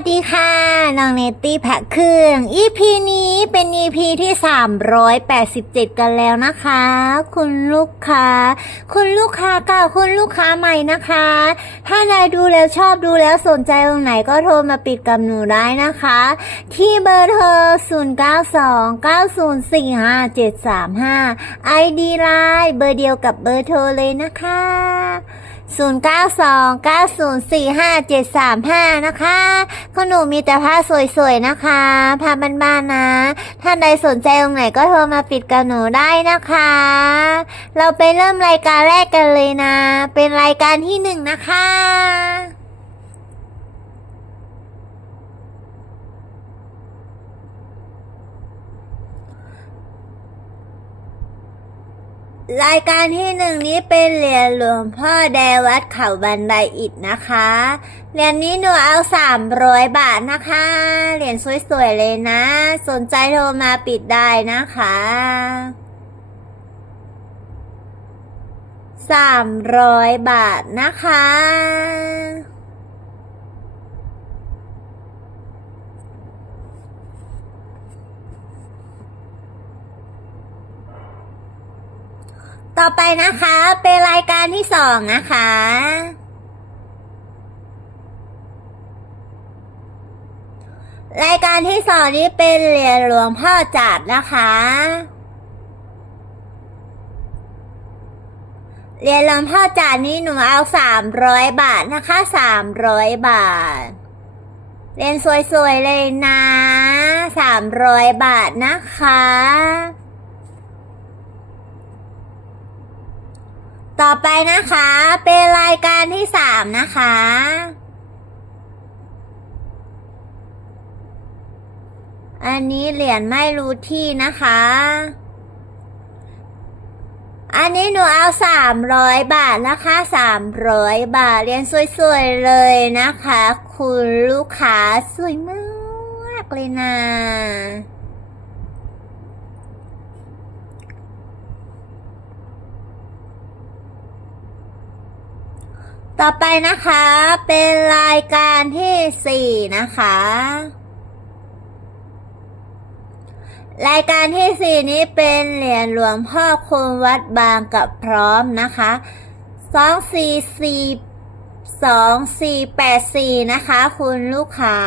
สดีค่ะ น้องเนตตี้แพ็คเครื่อง EP นี้เป็น EP ที่ 387 กันแล้วนะคะ คุณลูกค้า คุณลูกค้าเก่าคุณลูกค้าใหม่นะคะ ถ้านายดูแล้วชอบดูแล้วสนใจตรงไหนก็โทรมาปิดกับหนูได้นะคะ ที่เบอร์โทร 0929045735 ID ไลน์เบอร์เดียวกับเบอร์โทรเลยนะคะ 0 9 2 9 0 4 5 7 3 5 นะคะคุณหนูมีแต่ผ้าสวยๆนะคะผ้าบ้านๆนะ ท่านใดสนใจตรงไหนก็โทรมาปิดกับหนูได้นะคะ เราไปเริ่มรายการแรกกันเลยนะ เป็นรายการที่หนึ่งนะคะ รายการที่หนึ่งนี้เป็นเหรียญหลวงพ่อแดวัดเขาบันไดอิฐนะคะ เหรียญนี้หนูเอาสามร้อยบาทนะคะ เหรียญสวยๆเลยนะ สนใจโทรมาปิดได้นะคะสามร้อยบาทนะคะ ต่อไปนะคะ เป็นรายการที่สองนะคะ รายการที่สองนี้เป็นเหรียญหลวงพ่อจัดนะคะ เหรียญหลวงพ่อจัดนี้หนูเอาสามร้อยบาทนะคะสามร้อยบาทเรียญสวยๆเลยนะสามร้อยบาทนะคะ ต่อไปนะคะ เป็นรายการที่สามนะคะ อันนี้เหรียญไม่รู้ที่นะคะ อันนี้หนูเอาสามร้อยบาทนะคะสามร้อยบาทเหรียญสวยๆเลยนะคะ คุณลูกค้าสวยมากเลยนะ ต่อไปนะคะเป็นรายการที่สี่นะคะ รายการที่สี่นี้เป็นเหรียญหลวงพ่อคงวัดบางกับพร้อมนะคะสองสี่สี่สองสี่แปดสี่นะคะ คุณลูกค้า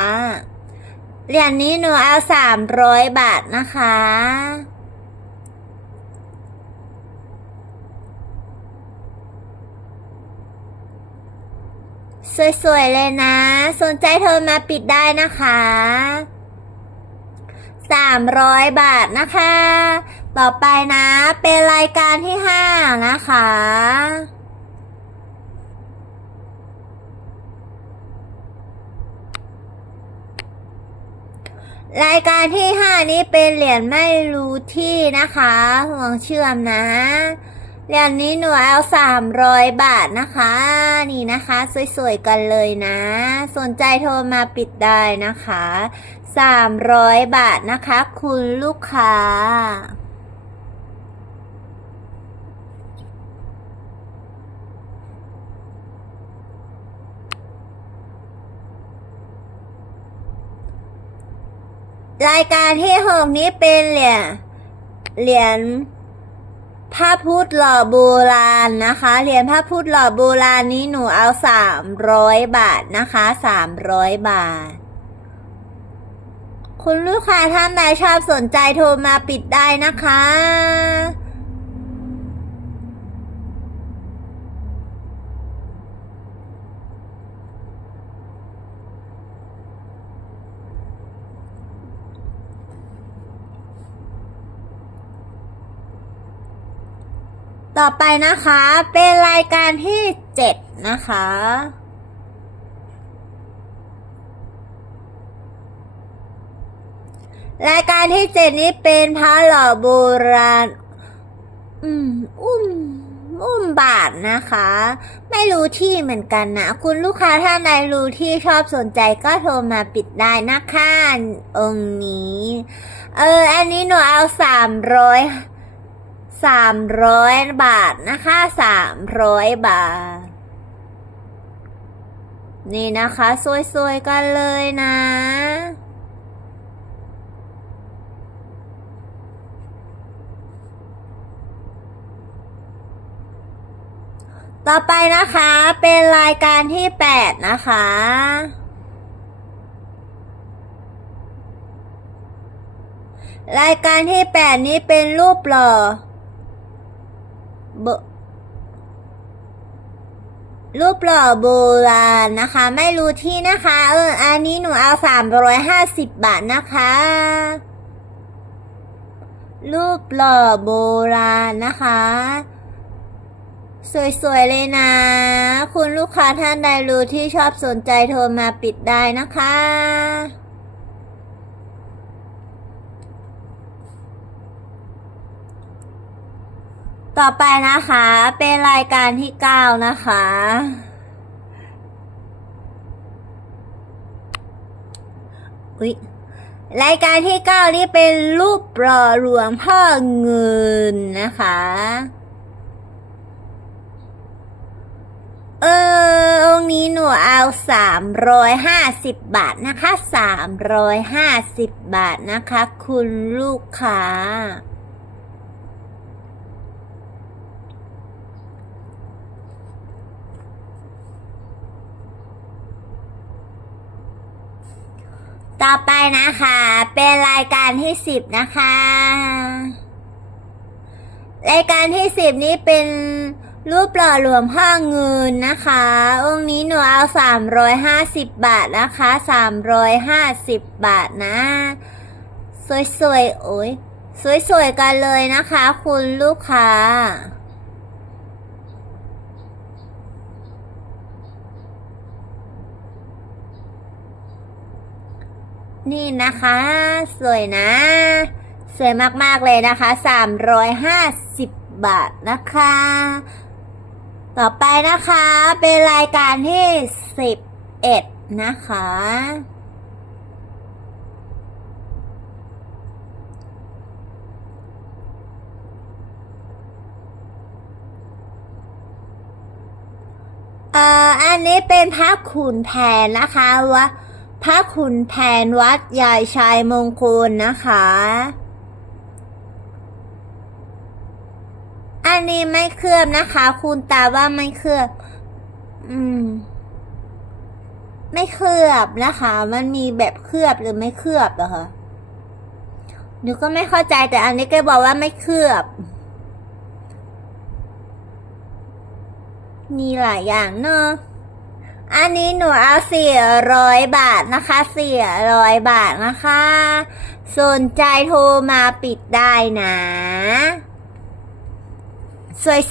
เหรียญนี้หนูเอาสามร้อยบาทนะคะ สวยๆเลยนะ สนใจโทรมาปิดได้นะคะสามร้อยบาทนะคะ ต่อไปนะ เป็นรายการที่ห้านะคะ รายการที่ห้านี้เป็นเหรียญไม่รู้ที่นะคะห่วงเชื่อมนะ เหรียญนี้หนูเอาสามร้อยบาทนะคะ นี่นะคะ สวยๆกันเลยนะ สนใจโทรมาปิดได้นะคะสามร้อยบาทนะคะ คุณลูกค้ารายการที่หกนี้เป็นเหรียญเหรียญ พระพุทธหล่อโบราณนะคะ เหรียญพระพุทธหล่อโบราณนี้หนูเอาสามร้อยบาทนะคะสามร้อยบาท คุณลูกค้าท่านใดชอบสนใจโทรมาปิดได้นะคะ ต่อไปนะคะ เป็นรายการที่เจ็ดนะคะ รายการที่เจ็ดนี้เป็นพระหล่อโบราณ อืม อุ้มอุ้มบาทนะคะ ไม่รู้ที่เหมือนกันนะ คุณลูกค้าท่านใดรู้ที่ชอบสนใจก็โทรมาปิดได้นะคะองค์นี้ เออ อันนี้หนูเอาสามร้อย สามร้อยบาทนะคะสามร้อยบาท นี่นะคะสวยๆกันเลยนะต่อไปนะคะเป็นรายการที่ 8 นะคะ รายการที่ 8 นี้เป็นรูปหล่อ โบรูปหล่อโบราณนะคะ ไม่รู้ที่นะคะ เออ อันนี้หนูเอา350บาทนะคะ รูปหล่อโบราณนะคะ สวยๆเลยนะ คุณลูกค้าท่านใดรู้ที่ชอบสนใจโทรมาปิดได้นะคะ ต่อไปนะคะ เป็นรายการที่9นะคะ อุ๊ยรายการที่9นี่เป็นรูปหล่อหลวงพ่อเงินนะคะ เออองนี้หนูเอาสามร้อยห้าสิบบาทนะคะสามร้อยห้าสิบบาทนะคะ คุณลูกค้า ต่อไปนะคะ เป็นรายการที่สิบนะคะ รายการที่สิบนี้เป็นรูปหล่อหลวงพ่อเงินนะคะ องค์นี้หนูเอาสามร้อยห้าสิบบาทนะคะสามร้อยห้าสิบบาทนะ สวยๆ โอ้ยสวยๆ กันเลยนะคะ คุณลูกค้า นี่นะคะ สวยนะ สวยมากๆเลยนะคะ 350 บาทนะคะ ต่อไปนะคะ เป็นรายการที่ 11 นะคะ เอ่อ อันนี้เป็นพระขุนแผนนะคะวะ พระขุนแผนวัดใหญ่ชัยมงคลนะคะ อันนี้ไม่เคลือบนะคะ คุณตาว่าไม่เคลือบ อืม ไม่เคลือบนะคะ มันมีแบบเคลือบหรือไม่เคลือบเหรอคะหนูก็ไม่เข้าใจแต่อันนี้แกบอกว่าไม่เคลือบมีหลายอย่างเนอะ อันนี้หนูเอาสี่ร้อยบาทนะคะสี่ร้อยบาทนะคะ สนใจโทรมาปิดได้นะ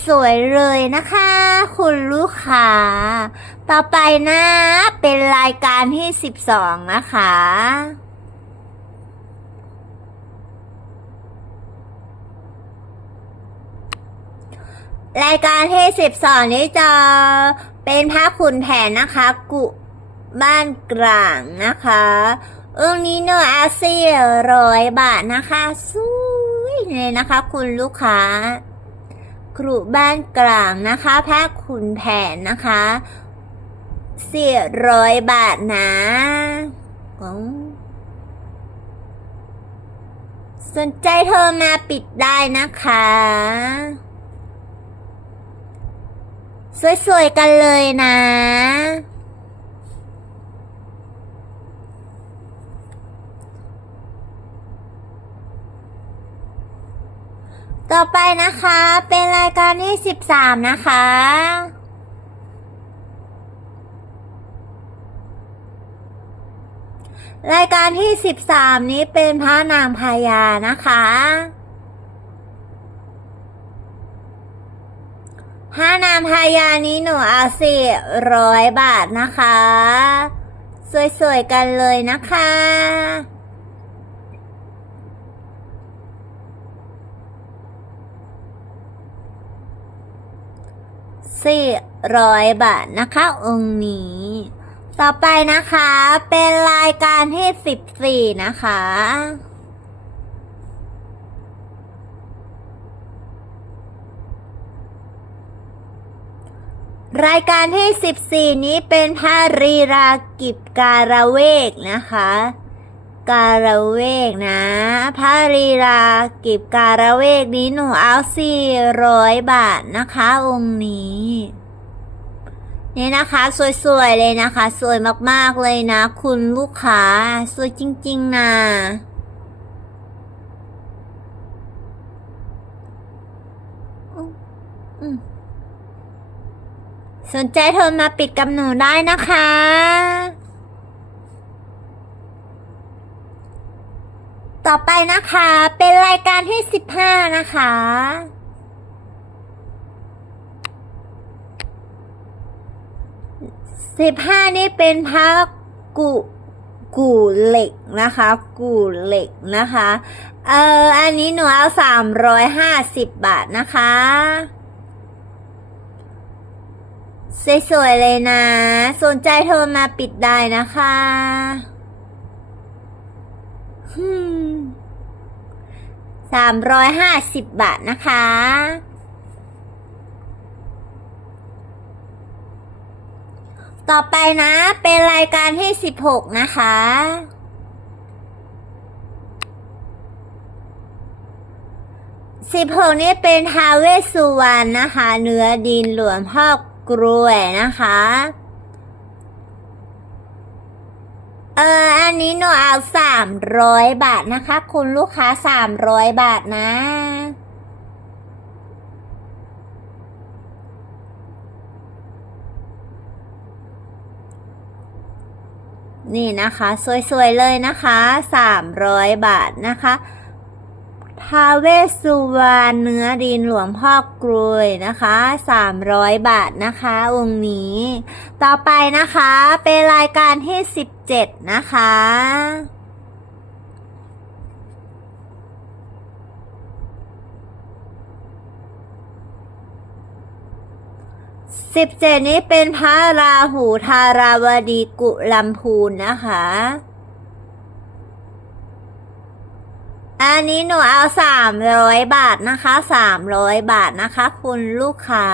สวยๆเลยนะคะ คุณลูกค้า ต่อไปนะ เป็นรายการที่สิบสองนะคะรายการที่สิบสองนี้จะ เป็นพระขุนแผนนะคะ กุบ้านกลางนะคะองค์นี้เนออาเซียร้อยบาทนะคะสวยเลยนะคะ คุณลูกค้ากรุบ้านกลางนะคะพระขุนแผนนะคะสี่ร้อยบาทนะอ๋อสนใจโทรมาปิดได้นะคะ สวยๆกันเลยนะ ต่อไปนะคะ เป็นรายการที่13นะคะรายการที่ 13 นี้เป็นพระนางพญานะคะ พระนางพญานี้หนูเอาสี่ร้อยบาทนะคะ สวยๆกันเลยนะคะ สี่ร้อยบาทนะคะ องค์นี้ ต่อไปนะคะ เป็นรายการที่สิบสี่นะคะ รายการที่ 14 นี้เป็นพระรีรากิบการะเวกนะคะ การะเวกนะพระรีรากิบการะเวกนี้หนูเอา400 บาทนะคะ องค์นี้นี่นะคะ สวยๆเลยนะคะ สวยมากๆเลยนะ คุณลูกค้า สวยจริง ๆนะอืมอืม สนใจโทรมาปิดกับหนูได้นะคะ ต่อไปนะคะ เป็นรายการที่15นะคะ สิบห้านี่เป็นพระกุกูเหล็กนะคะ กูเหล็กนะคะ เอออันนี้หนูเอาสามร้อยห้าสิบบาทนะคะ สวยๆเลยนะ สนใจโทรมาปิดได้นะคะสามร้อยห้าสิบบาทนะคะ ต่อไปนะ เป็นรายการที่16นะคะ16นี้เป็นทาวเวสุวรรณนะคะ เนื้อดินหลวงพ่อ กรวยนะคะ เอออันนี้หนูเอา300บาทนะคะ คุณลูกค้า300บาทนะนี่นะคะ สวย ๆ เลยนะคะสามร้อยบาทนะคะ ทาเวสุวรรณเนื้อดินหลวงพ่อกรวยนะคะสามร้อยบาทนะคะ องค์นี้ ต่อไปนะคะ เป็นรายการที่สิบเจ็ดนะคะสิบเจ็ดนี้เป็นพระราหูธาราวดีกุลำพูนนะคะ อันนี้หนูเอาสามร้อยบาทนะคะสามร้อยบาทนะคะ คุณลูกค้า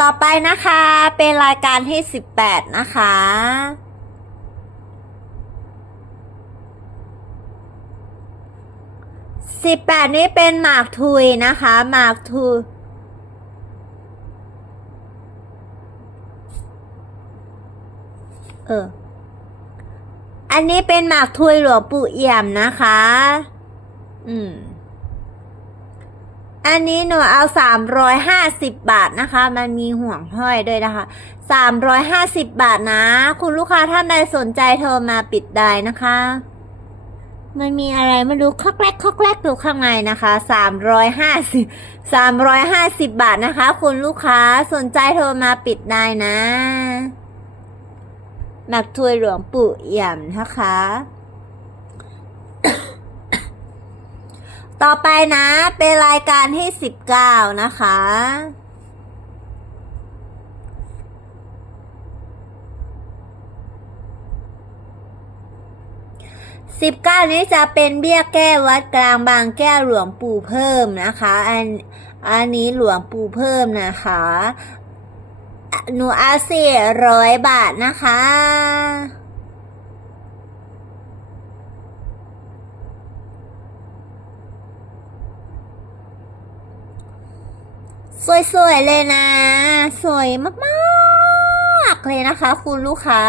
ต่อไปนะคะเป็นรายการที่18นะคะ18นี้เป็นหมากทุยนะคะหมากทุยเออ อันนี้เป็นหมากทุยหลวงปู่เอี่ยมนะคะ อืม อันนี้หนูเอาสามร้อยห้าสิบบาทนะคะ มันมีห่วงห้อยด้วยนะคะสามร้อยห้าสิบบาทนะ คุณลูกค้าท่านใดสนใจโทรมาปิดได้นะคะ มันมีอะไรไม่รู้คอกแรกคอกแรกอยู่ข้างในนะคะสามร้อยห้าสิบสามร้อยห้าสิบบาทนะคะ คุณลูกค้าสนใจโทรมาปิดได้นะหนักถ้วยหลวงปู่เอี่ยมนะคะ ต่อไปนะ เป็นรายการที่สิบเก้านะคะ สิบเก้านี้จะเป็นเบี้ยแก้วัดกลางบางแก้วหลวงปู่เพิ่มนะคะ อันอันนี้หลวงปู่เพิ่มนะคะ หนูอาเสี่ร้อยบาทนะคะ สวยๆเลยนะ สวยมากๆเลยนะคะ คุณลูกค้า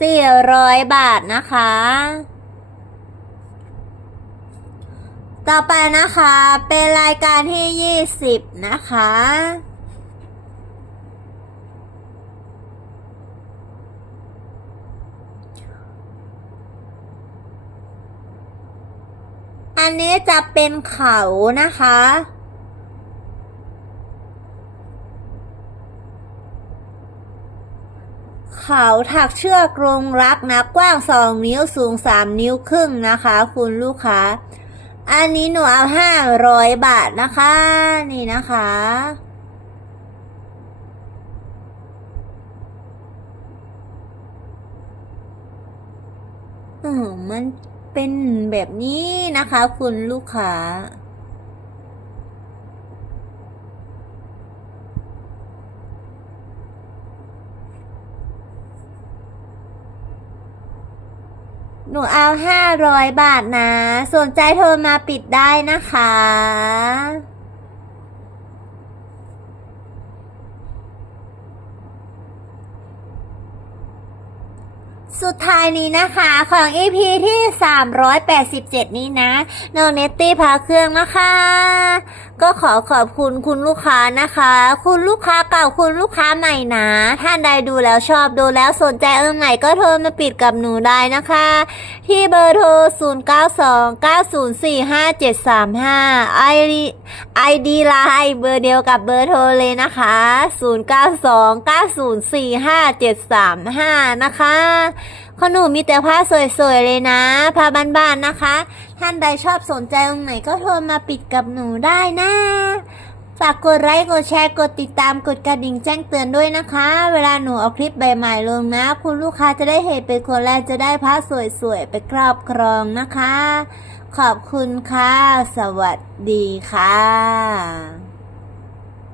400บาทนะคะ ต่อไปนะคะ เป็นรายการที่20นะคะอันนี้จะเป็นเขานะคะ เขาถักเชือกรงรักนะกว้างสองนิ้วสูงสามนิ้วครึ่งนะคะ คุณลูกค้า อันนี้หนูเอาห้าร้อยบาทนะคะ นี่นะคะเออมันเป็นแบบนี้นะคะ คุณลูกค้า หนูเอาห้าร้อยบาทนะ สนใจโทรมาปิดได้นะคะ สุดท้ายนี้นะคะของ EP ที่ 387 นี้นะน้องเนตตี้พาเครื่องนะคะ ก็ขอขอบคุณคุณลูกค้านะคะ คุณลูกค้าเก่าคุณลูกค้าใหม่นะท่านใดดูแล้วชอบดูแล้วสนใจเรื่องไหนก็โทรมาปิดกับหนูได้นะคะ ที่เบอร์โทร 0929045735 ไอดีไอดีไลน์เบอร์เดียวกับเบอร์โทรเลยนะคะ 0929045735 นะคะ ขนหนูมีแต่ผ้าสวยๆเลยนะผ้าบ้านๆนะคะ ท่านใดชอบสนใจตรงไหนก็โทรมาปิดกับหนูได้นะฝากกดไลค์กดแชร์กดติดตามกดกระดิ่งแจ้งเตือนด้วยนะคะ เวลาหนูเอาคลิปใหม่ๆลงนะ คุณลูกค้าจะได้เห็นเป็นคนแรกจะได้ผ้าสวยๆ ไปครอบครองนะคะ ขอบคุณค่ะ สวัสดีค่ะ